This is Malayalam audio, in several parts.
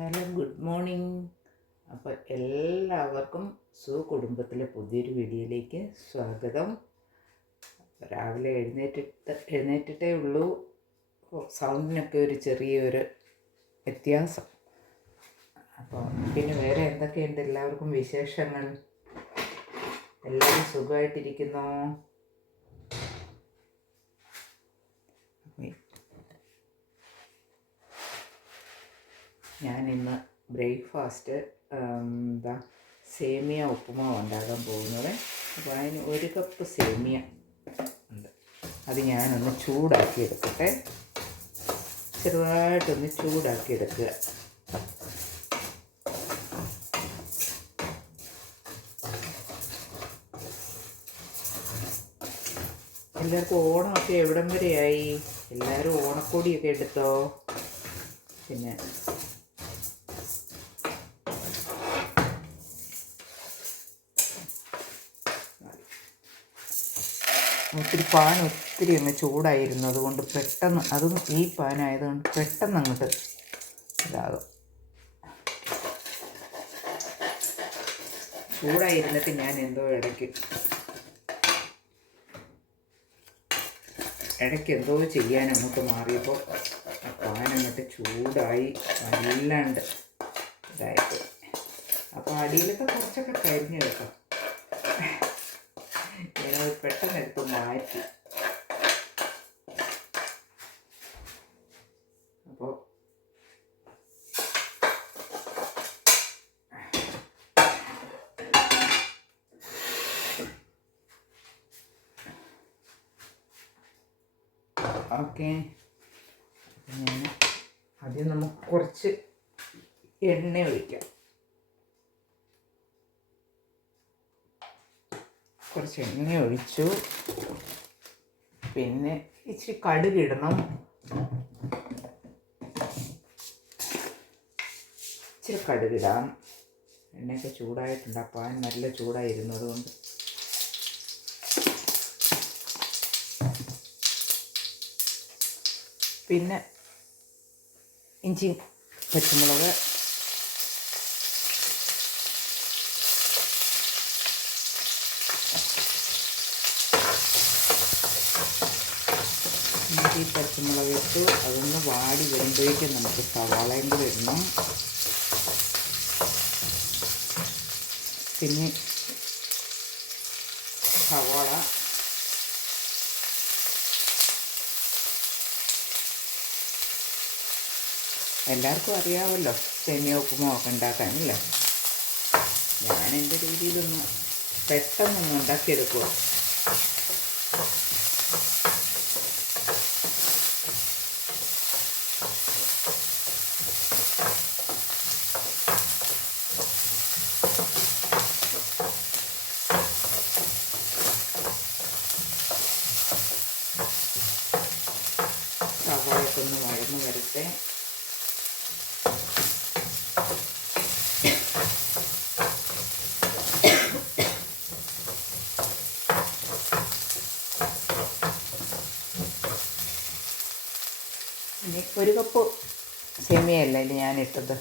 Hello good morning. അപ്പോൾ എല്ലാവർക്കും സു കുടുംബത്തിലെ പുതിയൊരു വീഡിയോയിലേക്ക് സ്വാഗതം. രാവിലെ എഴുന്നേറ്റിട്ട് എഴുന്നേറ്റിട്ടേ ഉള്ളൂ. സൗണ്ടിനൊക്കെ ഒരു ചെറിയൊരു വ്യത്യാസം. അപ്പോൾ പിന്നെ വേറെ എന്തൊക്കെയുണ്ട്? എല്ലാവർക്കും വിശേഷങ്ങൾ? എല്ലാവരും സുഖമായിട്ടിരിക്കുന്നോ? ഞാനിന്ന് ബ്രേക്ക്ഫാസ്റ്റ് എന്താ സേമിയ ഉപ്പുമാവ് ഉണ്ടാക്കാൻ പോകുന്നത്. അപ്പോൾ അതിന് ഒരു കപ്പ് സേമിയ ഉണ്ട്. അത് ഞാനൊന്ന് ചൂടാക്കി എടുക്കട്ടെ ചെറുതായിട്ടൊന്ന് ചൂടാക്കി എടുക്കുക എല്ലാവർക്കും ഓണമൊക്കെ എവിടം വരെയായി? എല്ലാവരും ഓണക്കോടിയൊക്കെ എടുത്തോ? പിന്നെ ഒത്തിരി പാൻ ഒത്തിരി അങ്ങ് ചൂടായിരുന്നു. അതുകൊണ്ട് പെട്ടെന്ന് അതും ഈ പാനായതുകൊണ്ട് പെട്ടെന്ന് അങ്ങോട്ട് ഇതാകും. ചൂടായിരുന്നിട്ട് ഞാൻ എന്തോ ഇടയ്ക്ക് ഇടയ്ക്ക് എന്തോ ചെയ്യാൻ അങ്ങോട്ട് മാറിയപ്പോൾ പാൻ അങ്ങോട്ട് ചൂടായി വല്ലാണ്ട് ഇതായിട്ട് അപ്പോൾ അടിയിലൊക്കെ കുറച്ചൊക്കെ കരിഞ്ഞു ഞാനത് പെട്ടെന്ന് എടുത്ത് മാറ്റി അപ്പോൾ ഓക്കെ. ആദ്യം നമുക്ക് കുറച്ച് എണ്ണ ഒഴിക്കാം. കുറച്ച് എണ്ണ ഒഴിച്ചു. പിന്നെ ഇച്ചിരി കടുകിടണം ഇച്ചിരി കടുകിടാം എണ്ണയൊക്കെ ചൂടായിട്ടുണ്ട്. പാൻ നല്ല ചൂടായിരുന്നത് കൊണ്ട് പിന്നെ ഇഞ്ചി പച്ചമുളക് ഇഞ്ചി ഇട്ടു അതൊന്ന് വാടി വരുമ്പോഴേക്കും നമുക്ക് സവാളയും കൂടി ഇടണം. പിന്നെ സവാള. എല്ലാവർക്കും അറിയാമല്ലോ സേമിയ ഒക്കെ ഉണ്ടാക്കാനല്ലേ ഞാൻ എന്റെ രീതിയിലൊന്ന് പെട്ടെന്നൊന്ന് ഉണ്ടാക്കിയെടുക്കുക സവാളയൊക്കെ ഒന്ന് വഴന്ന് വരട്ടെ. ഇനി ഒരു കപ്പ് സേമിയല്ല ഇതിൽ ഞാൻ ഇട്ടത്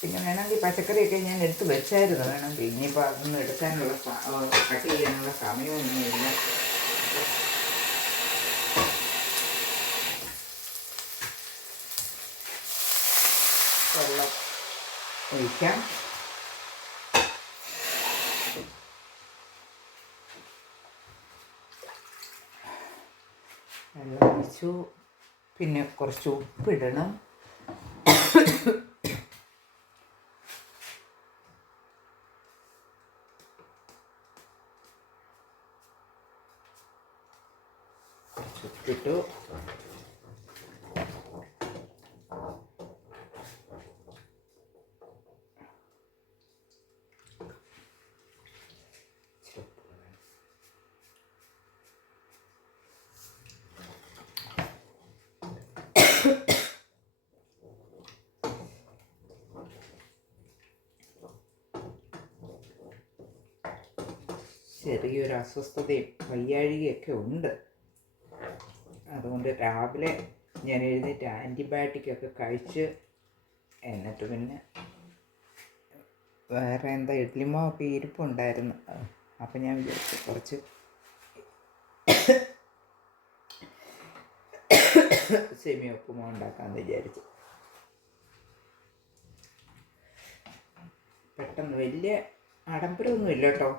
പിന്നെ വേണമെങ്കിൽ പച്ചക്കറിയൊക്കെ ഞാൻ എടുത്ത് വെച്ചായിരുന്നു. വേണമെങ്കിൽ ഇനിയിപ്പോൾ അതൊന്നും എടുക്കാനുള്ള കട്ട് ചെയ്യാനുള്ള സമയമൊന്നുമില്ല വെള്ളം ഒഴിക്കാം. വെള്ളം ഒഴിച്ചു. പിന്നെ കുറച്ച് ഉപ്പിടണം. കുറച്ച് ഉപ്പിട്ടു. ചെറിയൊരു അസ്വസ്ഥതയും വയ്യാഴികയൊക്കെ ഉണ്ട്. അതുകൊണ്ട് രാവിലെ ഞാൻ എഴുന്നേറ്റ് ആന്റിബയോട്ടിക്കൊക്കെ കഴിച്ച് എന്നിട്ട് പിന്നെ വേറെ എന്താ ഇഡ്ലിമോ ഒക്കെ ഇരിപ്പുണ്ടായിരുന്നു. അപ്പം ഞാൻ വിചാരിച്ചു കുറച്ച് സെമി ഉപ്പുമോ ഉണ്ടാക്കാമെന്ന് വിചാരിച്ചു. പെട്ടെന്ന് വലിയ ആഡംബരമൊന്നും ഇല്ല കേട്ടോ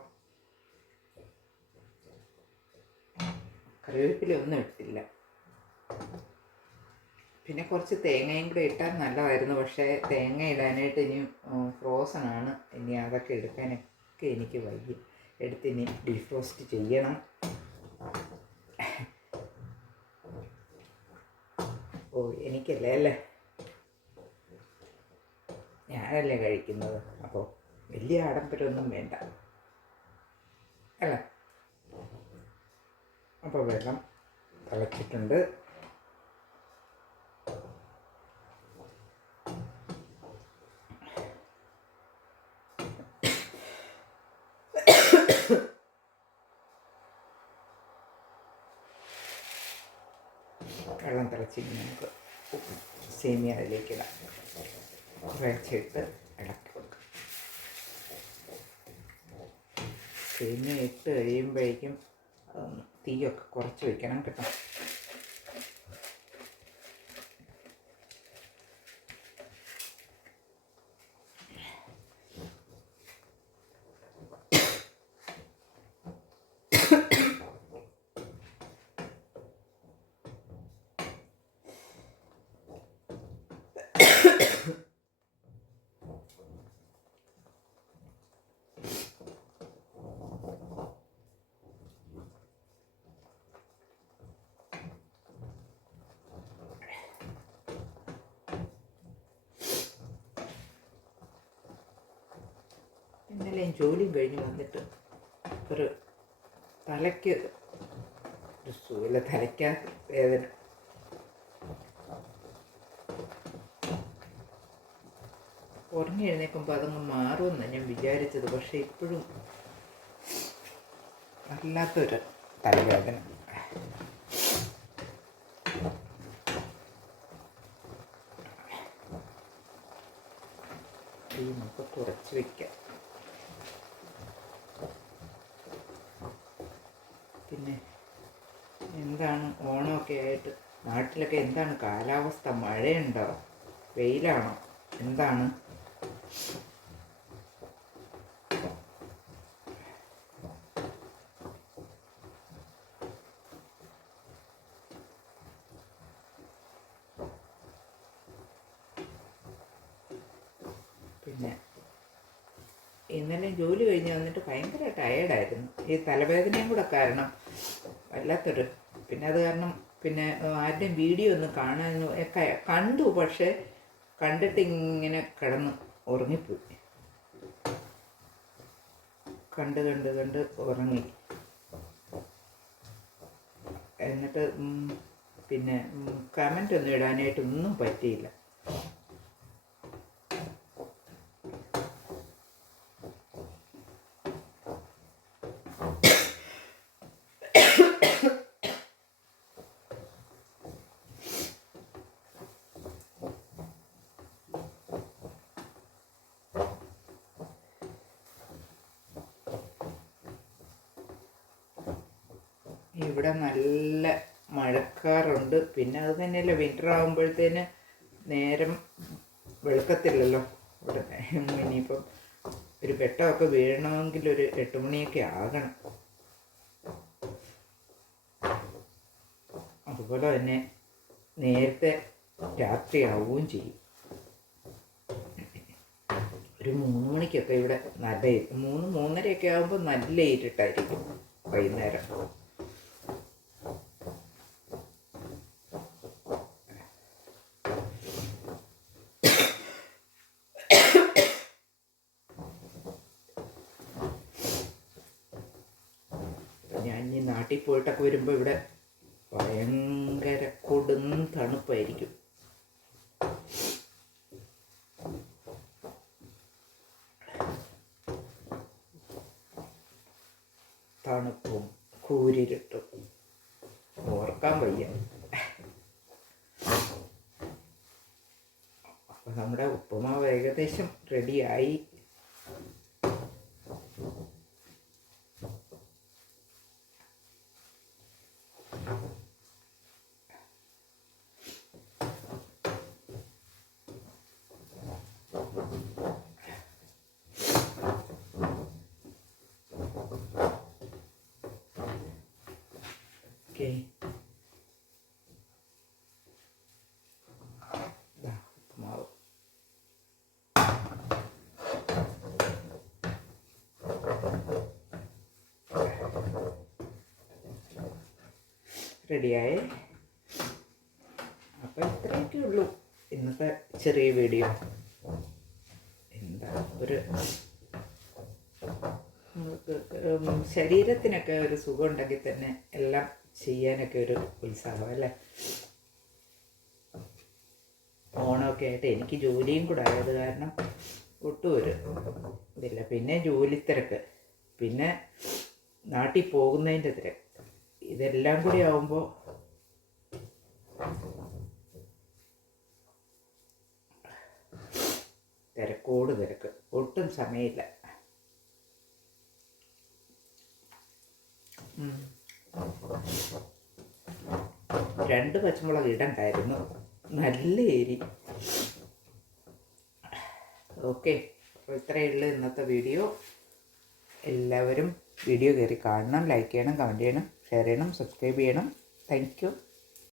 കറിവേപ്പില ഒന്നും ഇട്ടില്ല. പിന്നെ കുറച്ച് തേങ്ങയും കൂടെ ഇട്ടാൽ നല്ലതായിരുന്നു. പക്ഷേ തേങ്ങ ഇടാനായിട്ട് ഇനി ഫ്രോസൺ ആണ്. ഇനി അതൊക്കെ എടുക്കാനൊക്കെ എനിക്ക് വയ്യ. എടുത്ത് ഇനി ഡീഫ്രോസ്റ്റ് ചെയ്യണം. ഓ എനിക്കല്ലേ അല്ലേ? ഞാനല്ലേ കഴിക്കുന്നത്. അപ്പോൾ വലിയ ആഡംബരമൊന്നും വേണ്ട. അല്ല? അപ്പോൾ വെള്ളം തിളച്ചിട്ടുണ്ട്. വെള്ളം തിളച്ചിട്ട് നമുക്ക് സേമിയ അതിലേക്ക് ഇടാം കുറച്ചിട്ട് ഇളക്കി കൊടുക്കും. സേമിയ ഇട്ട് കഴിയുമ്പോഴേക്കും തീയൊക്കെ കുറച്ച് വെക്കണം കേട്ടോ. ഞാൻ ജോലിയും കഴിഞ്ഞ് വന്നിട്ട് ഒരു തലയ്ക്ക് ഒരു സുഖമില്ല തലയ്ക്കാ വേദന. ഉറങ്ങി എഴുന്നേക്കുമ്പോൾ അതങ്ങ് മാറുമെന്നാണ് ഞാൻ വിചാരിച്ചത്. പക്ഷേ ഇപ്പോഴും വല്ലാത്തൊരു തലവേദന. ഈ നമുക്ക് കുറച്ച് വയ്ക്കാം പിന്നെ എന്താണ് ഓണമൊക്കെ ആയിട്ട് നാട്ടിലൊക്കെ എന്താണ് കാലാവസ്ഥ? മഴയുണ്ടോ? വെയിലാണോ? എന്താണ്? പിന്നെ ഇന്നലെ ജോലി കഴിഞ്ഞ് വന്നിട്ട് ഭയങ്കര ടയേർഡായിരുന്നു ഈ തലവേദനയും കൂടെ കാരണം വല്ലാത്തൊരു പിന്നെ അത് കാരണം പിന്നെ ആരുടെയും വീഡിയോ ഒന്നും കാണാനോ കണ്ടു പക്ഷേ കണ്ടിട്ട് ഇങ്ങനെ കിടന്ന് ഉറങ്ങിപ്പോയി. കണ്ട് കണ്ട് കണ്ട് ഉറങ്ങി. എന്നിട്ട് പിന്നെ കമന്റ് ഒന്നും ഇടാനായിട്ടൊന്നും പറ്റിയില്ല. ഇവിടെ നല്ല മഴക്കാറുണ്ട്. പിന്നെ അത് തന്നെയല്ല വിന്റർ ആകുമ്പോഴത്തേന് നേരം വെളുക്കത്തില്ലല്ലോ. ഇവിടെ ഇനിയിപ്പം ഒരു വെട്ടമൊക്കെ വീഴണമെങ്കിൽ ഒരു എട്ട് മണിയൊക്കെ ആകണം. അതുപോലെ തന്നെ നേരത്തെ രാത്രിയാവുകയും ചെയ്യും. ഒരു മൂന്ന് മണിക്കൊക്കെ ഇവിടെ നല്ല മൂന്ന് മൂന്നരയൊക്കെ ആകുമ്പോൾ നല്ല ഇരുട്ടായിരിക്കും വൈകുന്നേരം ഞാൻ ഇനി നാട്ടിൽ പോയിട്ടൊക്കെ വരുമ്പോൾ ഇവിടെ ഭയങ്കര കൊടും തണുപ്പായിരിക്കും. തണുപ്പും കൂരിരുട്ടും. ഓർക്കാൻ വയ്യ. അപ്പം നമ്മുടെ ഉപ്പുമാവ് ഏകദേശം റെഡിയായി മാവ് റെഡിയായി അപ്പോൾ ഇത്രയൊക്കെ ഉള്ളൂ ഇന്നത്തെ ചെറിയ വീഡിയോ എന്താ ഒരു ശരീരത്തിനൊക്കെ ഒരു സുഖം ഉണ്ടെങ്കിൽ തന്നെ എല്ലാം ചെയ്യാനൊക്കെ ഒരു ഉത്സാഹം അല്ലേ? ഓണമൊക്കെ ആയിട്ട് എനിക്ക് ജോലിയും കൂടെ ആയത് കാരണം ഒട്ടും ഒരു ഇതില്ല. പിന്നെ ജോലി തിരക്ക്. പിന്നെ നാട്ടിൽ പോകുന്നതിന്റെ തിരക്ക്. ഇതെല്ലാം കൂടി ആവുമ്പോൾ തിരക്കോട് തിരക്ക്. ഒട്ടും സമയമില്ല. രണ്ട് പച്ചമുളക് ഇടണ്ടായിരുന്നു. നല്ല എരി. ഓക്കെ. അപ്പോൾ ഇത്രയേ ഉള്ളൂ ഇന്നത്തെ വീഡിയോ. എല്ലാവരും വീഡിയോ കയറി കാണണം ലൈക്ക് ചെയ്യണം കമന്റ് ചെയ്യണം ഷെയർ ചെയ്യണം സബ്സ്ക്രൈബ് ചെയ്യണം. Thank you.